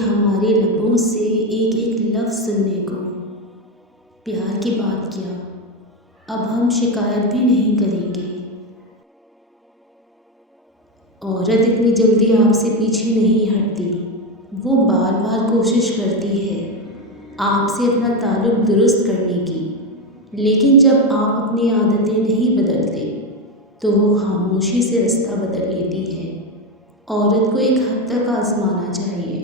ہمارے لبوں سے ایک ایک لفظ سننے کو۔ پیار کی بات کیا، اب ہم شکایت بھی نہیں کریں گے۔ عورت اتنی جلدی آپ سے پیچھے نہیں ہٹتی، وہ بار بار کوشش کرتی ہے آپ سے اپنا تعلق درست کرنے کی، لیکن جب آپ اپنی عادتیں نہیں بدلتے تو وہ خاموشی سے رستہ بدل لیتی ہے۔ عورت کو ایک حد تک آزمانا چاہیے۔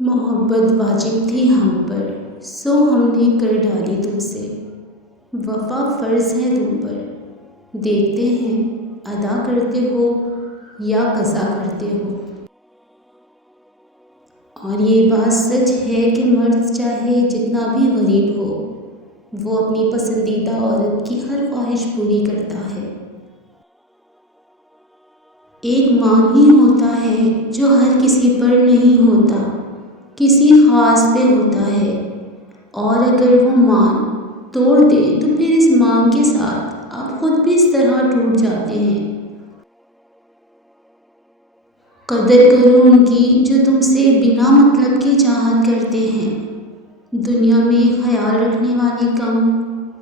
محبت واجب تھی ہم پر، سو ہم نے کر ڈالی تم سے۔ وفا فرض ہے تم پر، دیکھتے ہیں ادا کرتے ہو یا قضا کرتے ہو۔ اور یہ بات سچ ہے کہ مرد چاہے جتنا بھی غریب ہو، وہ اپنی پسندیدہ عورت کی ہر خواہش پوری کرتا ہے۔ ایک مان ہی ہوتا ہے جو ہر کسی پر نہیں ہوتا، کسی خاص پہ ہوتا ہے، اور اگر وہ مان توڑ دے تو پھر اس مان کے ساتھ آپ خود بھی اس طرح ٹوٹ جاتے ہیں۔ قدر کرو ان کی جو تم سے بنا مطلب کے چاہت کرتے ہیں۔ دنیا میں خیال رکھنے والے کم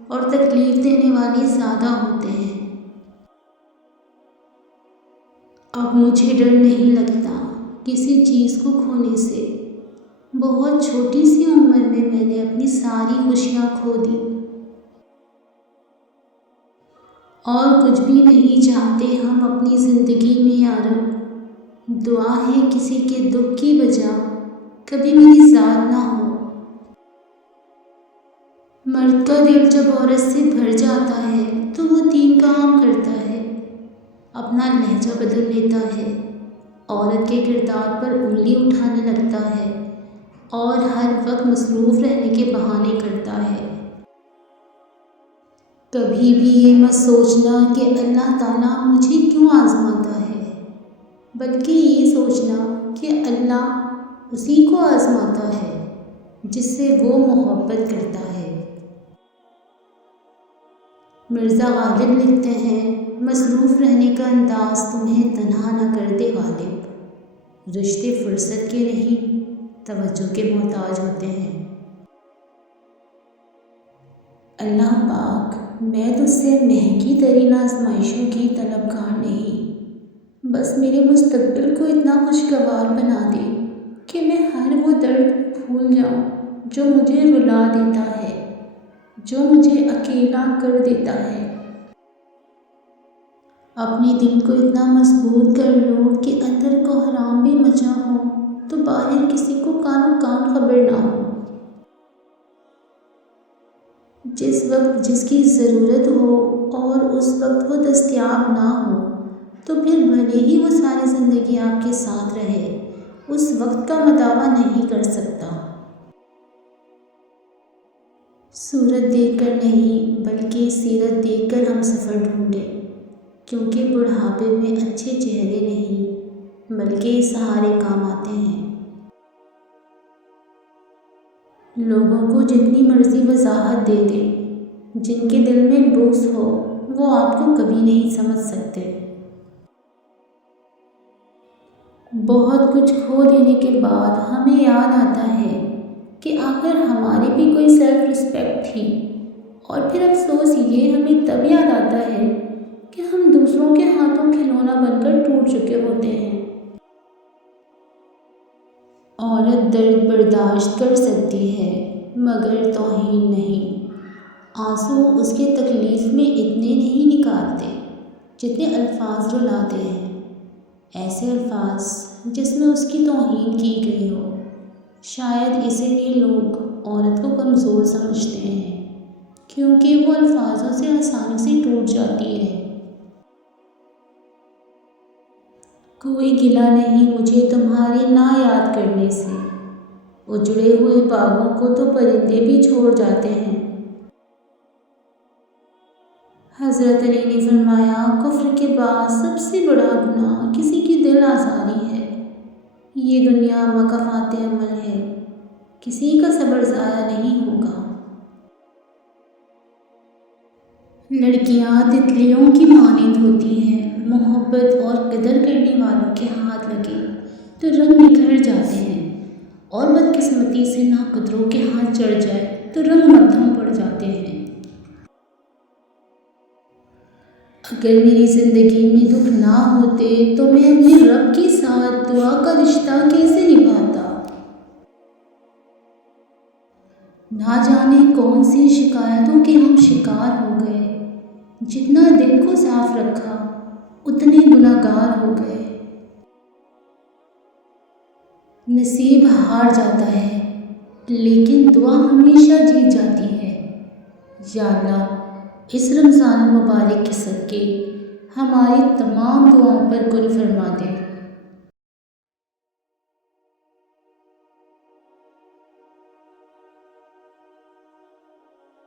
اور تکلیف دینے والے زیادہ ہوتے ہیں۔ اب مجھے ڈر نہیں لگتا کسی چیز کو کھونے سے۔ بہت چھوٹی سی عمر میں نے اپنی ساری خوشیاں کھو دی، اور کچھ بھی نہیں چاہتے ہم اپنی زندگی میں یارب۔ دعا ہے کسی کے دکھ کی وجہ کبھی میری ذات نہ ہو۔ مرد کا دل جب عورت سے بھر جاتا ہے تو وہ 3 کام کرتا ہے۔ اپنا لہجہ بدل لیتا ہے، عورت کے کردار پر انگلی اٹھانے لگتا ہے، اور ہر وقت مصروف رہنے کے بہانے کرتا ہے۔ کبھی بھی یہ مت سوچنا کہ اللہ تعالیٰ مجھے کیوں آزماتا ہے، بلکہ یہ سوچنا کہ اللہ اسی کو آزماتا ہے جس سے وہ محبت کرتا ہے۔ مرزا غالب لکھتے ہیں، مصروف رہنے کا انداز تمہیں تنہا نہ کر دے غالب، رشتے فرصت کے نہیں توجہ کے محتاج ہوتے ہیں۔ اللہ پاک، میں تجھ سے مہنگی ترین آزمائشوں کی طلبگار نہیں، بس میرے مستقبل کو اتنا خوشگوار بنا دے کہ میں ہر وہ درد بھول جاؤں جو مجھے رلا دیتا ہے، جو مجھے اکیلا کر دیتا ہے۔ اپنے دل کو اتنا مضبوط کر لو کہ اندر کو حرام بھی مچا ہو تو باہر کسی کو کانوں کان خبر نہ ہو۔ جس وقت جس کی ضرورت ہو اور اس وقت وہ دستیاب نہ ہو تو پھر بھلے ہی وہ ساری زندگی آپ کے ساتھ رہے، اس وقت کا مداوع نہیں کر سکتا۔ صورت دیکھ کر نہیں بلکہ سیرت دیکھ کر ہم سفر ڈھونڈیں، کیونکہ بڑھاپے میں اچھے چہرے نہیں بلکہ سہارے کام آتے ہیں۔ لوگوں کو جتنی مرضی وضاحت دے دیں، جن کے دل میں بغض ہو وہ آپ کو کبھی نہیں سمجھ سکتے۔ بہت کچھ کھو دینے کے بعد ہمیں یاد آتا ہے کہ آخر ہماری بھی کوئی سیلف رسپیکٹ تھی، اور پھر افسوس یہ ہمیں تب یاد آتا ہے کہ ہم دوسروں کے ہاتھوں کھلونا بن کر ٹوٹ چکے ہوتے ہیں۔ عورت درد برداشت کر سکتی ہے مگر توہین نہیں۔ آنسو اس کے تکلیف میں اتنے نہیں نکالتے جتنے الفاظ رلاتے ہیں، ایسے الفاظ جس میں اس کی توہین کی گئی ہو۔ شاید اسی لیے لوگ عورت کو کمزور سمجھتے ہیں، کیونکہ وہ الفاظوں سے آسانی سے ٹوٹ جاتی ہے۔ کوئی گلہ نہیں مجھے تمہارے نہ یاد کرنے سے، اجڑے ہوئے باغوں کو تو پرندے بھی چھوڑ جاتے ہیں۔ حضرت علی نے فرمایا، کفر کے بعد سب سے بڑا گناہ کسی کی دل آزاری ہے۔ یہ دنیا مکافات عمل ہے، کسی کا صبر ضائع نہیں ہوگا۔ لڑکیاں تتلیوں کی مانند ہوتی ہیں محبت اور قدر کرنے والوں کے ہاتھ لگے تو رنگ نکھر جاتے ہیں، اور بدقسمتی سے ناقدروں کے ہاتھ چڑھ جائے تو رنگ مدھم پڑ جاتے ہیں۔ اگر میری زندگی میں دکھ نہ ہوتے تو میں اپنے رب کے ساتھ دعا کا رشتہ کیسے نبھاتا؟ نہ جانے کون سی شکایتوں کے ہم شکار ہو گئے، جتنا دل کو صاف رکھا اتنے گناہگار ہو گئے۔ نصیب ہار جاتا ہے لیکن دعا ہمیشہ جیت جاتی ہے۔ یا اللہ، اس رمضان المبارک کے صدقے ہماری تمام دعاؤں پر گل فرما دے۔